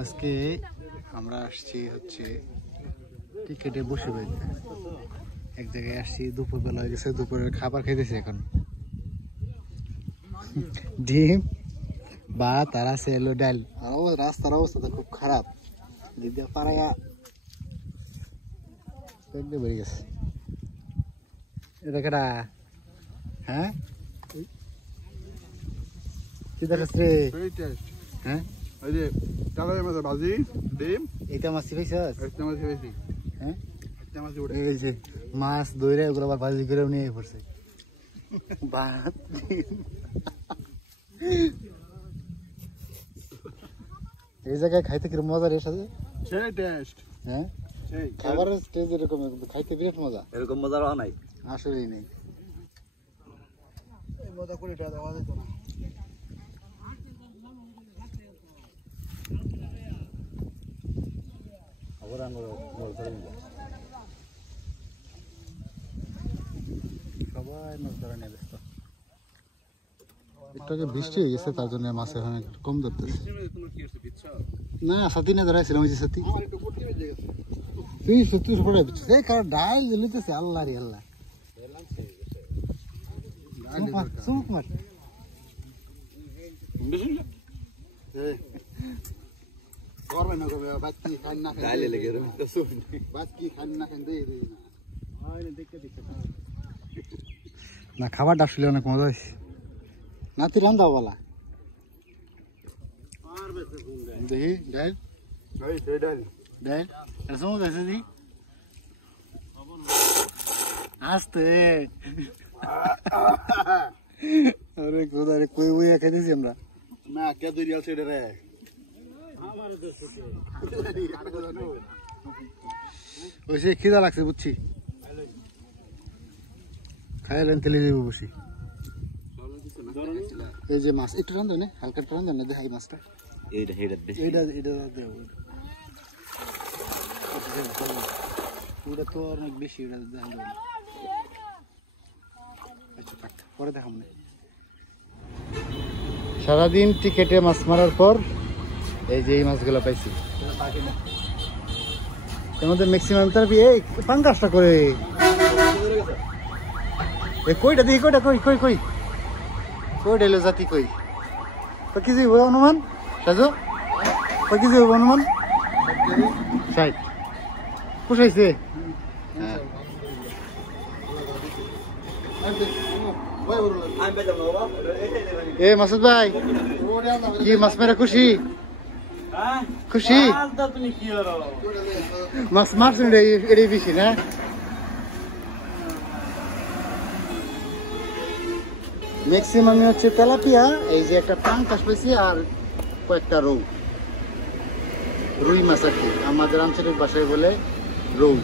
আজকে আমরা আসছি হচ্ছে টিকেটে বসে বাড়িতে এক জায়গায় আসছি, দুপুর বেলা হয়ে গেছে, দুপুরের খাবার খাইতেছি এখন। ডিম ভাত আর আছে এলো ডাল। রাস্তার অবস্থা তো খুব খারাপ, দিদিয়া পাড়ায়া বেড়ে গেছে। এটা কেটা? হ্যাঁ কি দেখাস রে? হ্যাঁ ভাজি ডিম, এইটা মাছ পাইছাস? হ্যাঁ এই যে মাছ দইরে ওগুলো আবার ভাজি করে নিয়ে পড়ছে। ভাত এই জায়গায় খাইতে কিরকম মজা রে সাথে? সেই টেস্ট। হ্যাঁ খাবারের টেস্ট এরকম, খাইতে বিরাট মজা। এরকম মজা আর নাই, আসলেই নেই। মজা করে এটা দেওয়া যেত না। সবাই মাছ ধরা নিয়ে ব্যস্ত। একটু আগে বৃষ্টি হয়ে গেছে, তার জন্য মাছ এখন একটু কম ধরতেছে। না সাথী না ধরাইছিলাম, ওই যে সাথী ডাল জ্বলিতেছে। আল্লাহ রে আল্লাহ, চুমুক মার। না খাবারটা আসলে অনেক মজা হয়েছে। নাতি রান্না বলা দেখি ডাল ডাল সমুদ আছে দি আসতে। আরে কোদারে কই বইয়া খাইতেছি আমরা। না কে দরিয়াল সাইডে রে ওই সে খিদা লাগছে বুঝছি, খাইলেন তেলে যাবো বসি। এই যে মাছ একটু রান্ধো না, হালকা একটু রান্ধো না, দেখাই মাছটা। এইটা ওটা তো অনেক বেশি, ওটা দেখা যাবে না। আচ্ছা থাক, পরে দেখাম না। সারাদিন টিকেটে মাছ মারার পর এই যে এই মাছগুলো পাইছি। এর মধ্যে ম্যাক্সিমাম তার এই পাঙ্গাসটা করে কইটা দেখি, কইটা কই কই কই কই ডেলো জাতি কই কি যে অনুমান সাজো কি যে অনুমান 60 পুষাইছে। এ মাসুদ ভাই কি মাছ মেরা খুশি? খুশি মাছ মারছেন এটা বেশি না? ম্যাক্সিমাম হচ্ছে তেলাপিয়া, এই যে একটা পাঙ্গাস পেয়েছি আর কয়েকটা রুই মাছ আর কি, আমাদের আঞ্চলিক ভাষায় বলে রৌ।